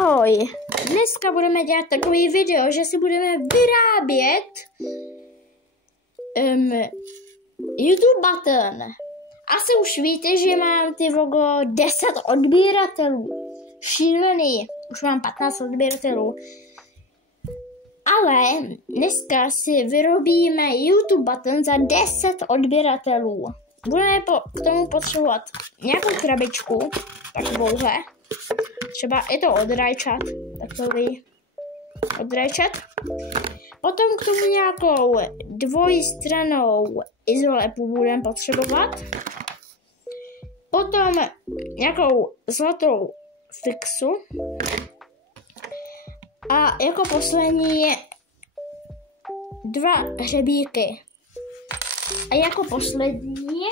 Ahoj, dneska budeme dělat takový video, že si budeme vyrábět YouTube button. Asi už víte, že mám ty logo 10 odběratelů. Šílený, už mám 15 odběratelů. Ale dneska si vyrobíme YouTube button za 10 odběratelů. Budeme k tomu potřebovat nějakou krabičku, takovouhle. Třeba je to od rajčat, takový od rajčat. Potom k tomu nějakou dvojstrannou izolepu budeme potřebovat. Potom nějakou zlatou fixu. A jako poslední 2 hřebíky. A jako poslední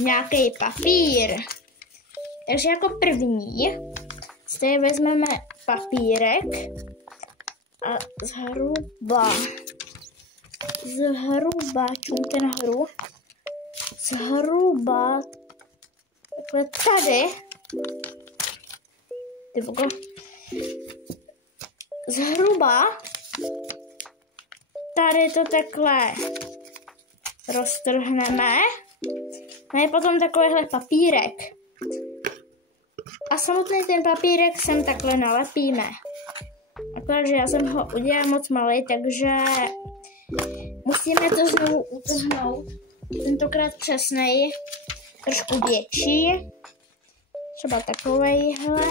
nějaký papír. Takže jako první si vezmeme papírek a zhruba, čumte nahoru, zhruba, takhle tady, zhruba tady to takhle roztrhneme, a je potom takovýhle papírek. A samotný ten papírek sem takhle nalepíme. Akorát, že já jsem ho udělala moc malý, takže musíme to znovu utrhnout. Tentokrát přesnej, trošku větší. Třeba takovejhle.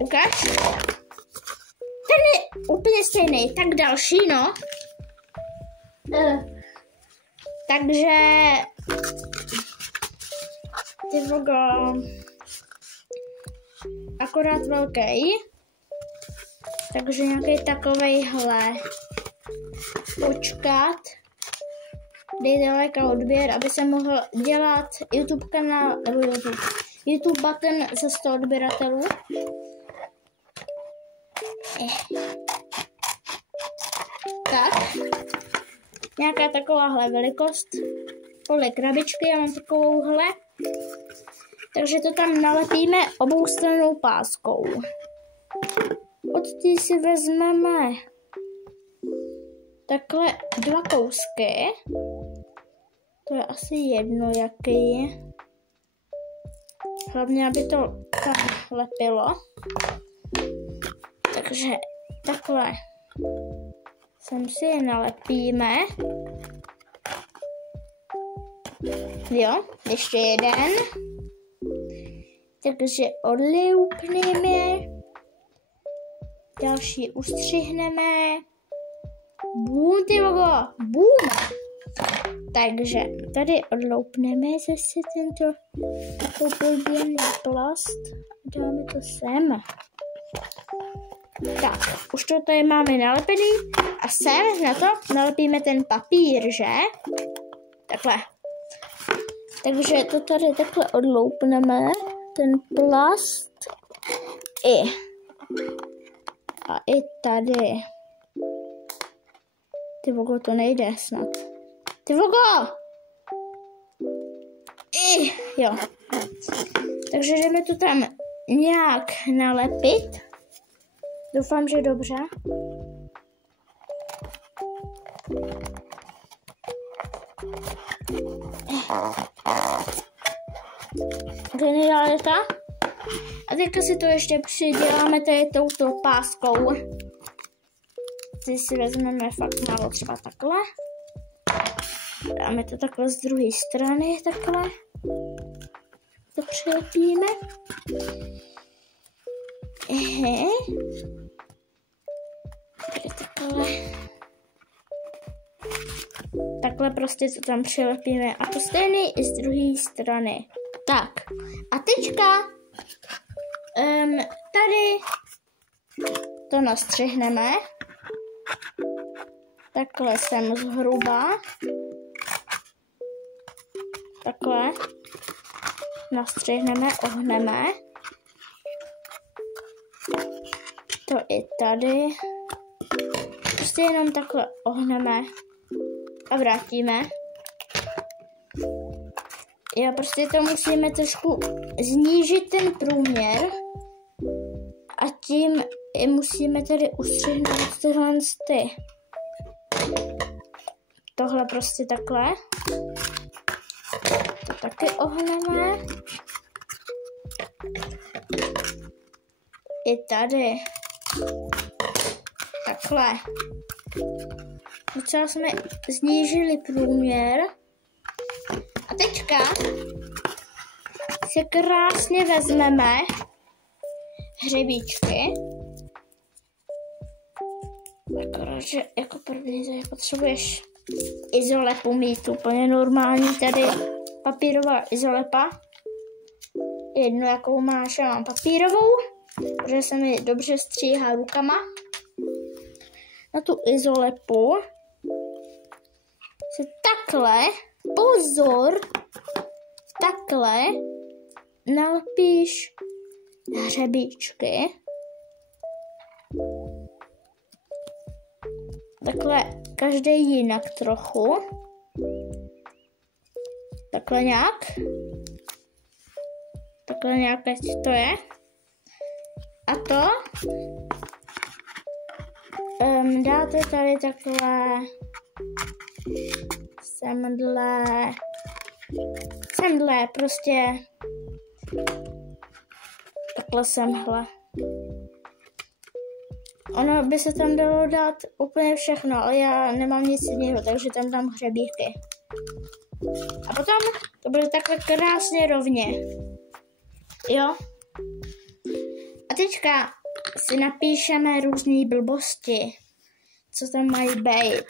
Ukáž? Ten je úplně stejný, tak další, no. Takže ty logo akorát velký, takže nějaký takovejhle. Počkat, dej daleka odběr, aby se mohl dělat YouTube kanál, nebo YouTube button ze 100 odběratelů. Tak, nějaká takováhle velikost, podle krabičky, já mám takovouhle. Takže to tam nalepíme oboustrannou páskou. Od té si vezmeme takhle 2 kousky. To je asi jedno jaký. Hlavně, aby to tam lepilo. Takže takhle sem si je nalepíme. Jo, ještě jeden. Takže odloupneme, další ustřihneme, bum, ty logo, bum. Takže tady odloupneme zase tento podběrný plast, dáme to sem. Tak, už to tady máme nalepený a sem na to nalepíme ten papír, že? Takhle. Takže to tady takhle odloupneme. Ten plast a i tady. Ty vogo, to nejde snad. Ty vogo! Jo. Takže jdeme to tam nějak nalepit. Doufám, že dobře. Genialita. A teďka si to ještě přiděláme tady touto páskou. Teď si vezmeme fakt málo, třeba takhle. Dáme to takhle z druhé strany, takhle. To přilepíme. Takhle. Takhle prostě to tam přilepíme. A to stejný i z druhé strany. Tak. A teďka tady to nastřihneme. Takhle sem zhruba. Takhle. Nastřihneme, ohneme. To i tady. Prostě jenom takhle ohneme a vrátíme. Jo, prostě to musíme trošku znížit ten průměr, tím musíme tedy ustřihnout tyhle ty. Tohle prostě takhle. To taky ohneme. I tady. Takhle. Docela jsme snížili průměr. A teďka si krásně vezmeme hřebíčky. Akorát, že jako první tady potřebuješ izolepu mít úplně normální, tady papírová izolepa. Jednu jakou máš, já mám papírovou, protože se mi dobře stříhá rukama. Na tu izolepu si takhle, pozor, takhle nalepíš hřebíčky. Takhle každý jinak trochu. Takhle nějak. Takhle nějak to je. A to dáte tady takhle semhle, prostě takhle semhle. Ono by se tam dalo dát úplně všechno, ale já nemám nic jiného, takže tam dám hřebíky. A potom to bude takhle krásně rovně. Jo? A teďka si napíšeme různé blbosti, co tam mají být.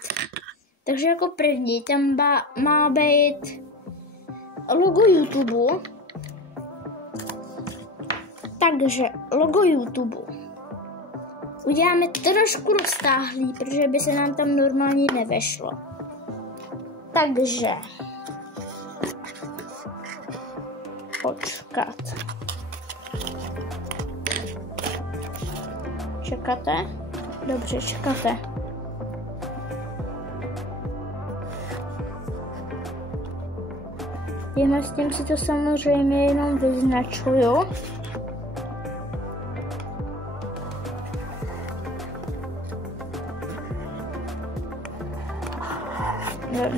Takže jako první tam má být logo YouTube. Takže logo YouTube uděláme trošku roztáhlý, protože by se nám tam normálně nevešlo. Takže počkat. Čekáte? Dobře, čekáte. Tímhle s tím si to samozřejmě jenom vyznačuju.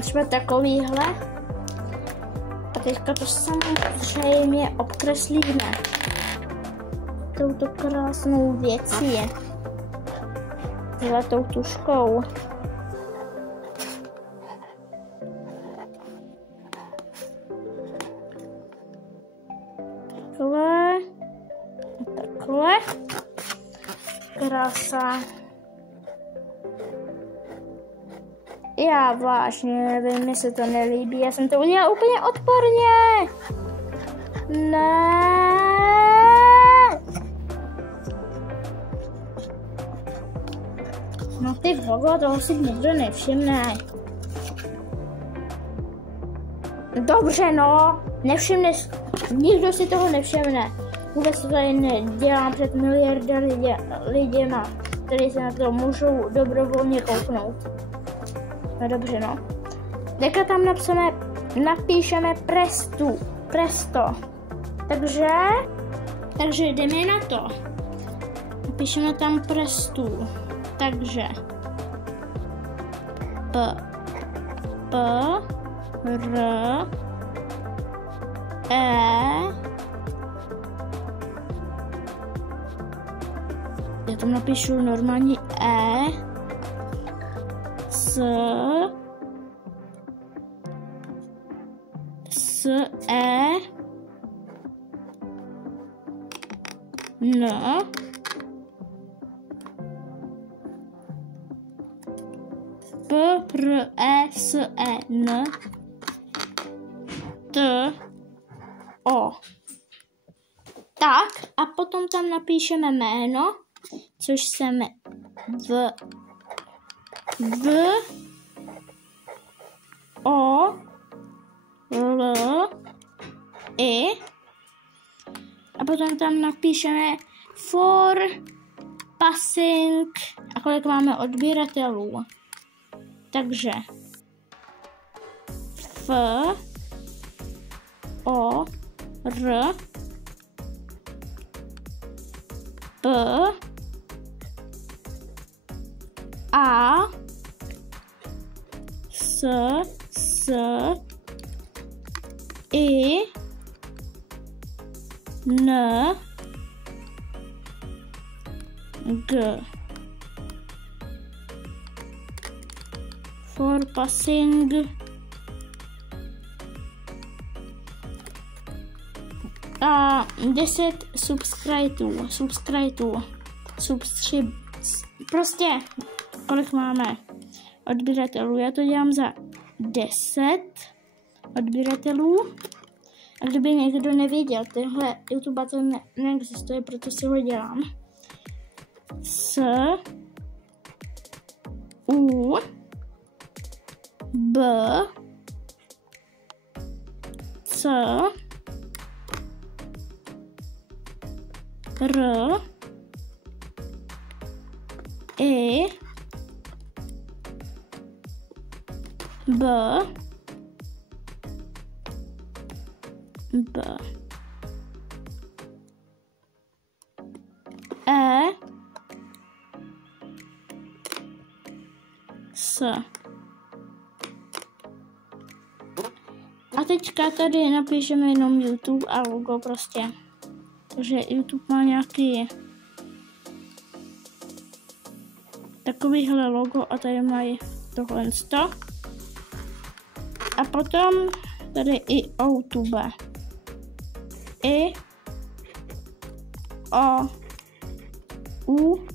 Třeba takovýhle. A teďka to samozřejmě obkreslíme touto krásnou věcí. Zlatou tuškou. Takhle. Takhle. Krása. Já vážně nevím, mi se to nelíbí, já jsem to udělala úplně odporně. Ne. No ty vogo, toho si nikdo nevšimne. Dobře no, nevšimne, nikdo si toho nevšimne. Vůbec to tady nedělám před miliardy liděma, kteří se na to můžou dobrovolně kouknout. No dobře, no. Teďka tam napíšeme presto. Takže jdeme na to. Napíšeme tam prestu. Takže já tam napíšu normální S N P-R-E-S-E-N T-O. Tak a potom tam napíšeme jméno, což jsem V-O-L-I a potom tam napíšeme for passing a kolik máme odběratelů. Takže F O R P A I N G for passing a 10 prostě kolik máme odběratelů. Já to dělám za 10 odběratelů. A kdyby někdo nevěděl, tenhle YouTube to neexistuje, proto si ho dělám. U B C R I B E S. A teďka tady napíšeme jenom YouTube a logo prostě. Takže YouTube má nějaký takovýhle logo a tady mají tohle. A potom tady i YouTube. I O U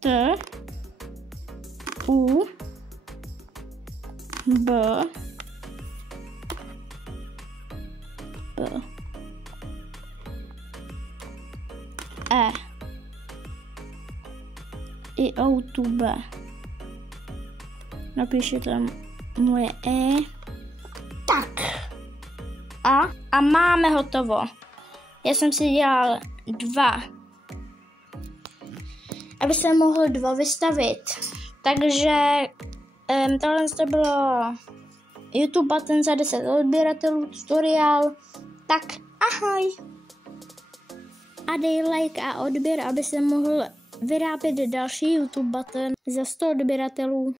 T U B E i YouTube. Napíšu tam moje E. Tak. A máme hotovo. Já jsem si dělal 2. Aby se mohl 2 vystavit. Takže tohle to bylo YouTube button za 10 odběratelů tutoriál. Tak ahoj. A dej like a odběr, aby se mohl vyrábět další YouTube button za 100 odběratelů.